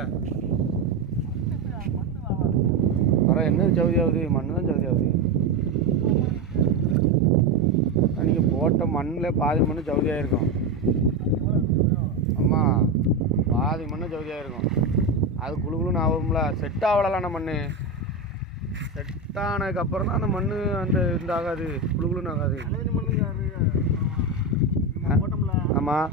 இருக்குல்ல வர என்ன சவுதி ஆகுது? மண் தான் சவுதி ஆகுது. நீங்கள் போட்ட மண்ணில் பாதி மண்ணு சவுதி ஆகிருக்கும் அம்மா பாதி மண்ணு சவுதி ஆகிருக்கும் அது குழு குழுன்னு ஆகும்ல. செட் ஆகலாம் மண் செட் ஆனதுக்கப்புறம் தான் அந்த மண் அந்த இந்த ஆகாது குழு குழுன்னு ஆகாது. ஆமாம்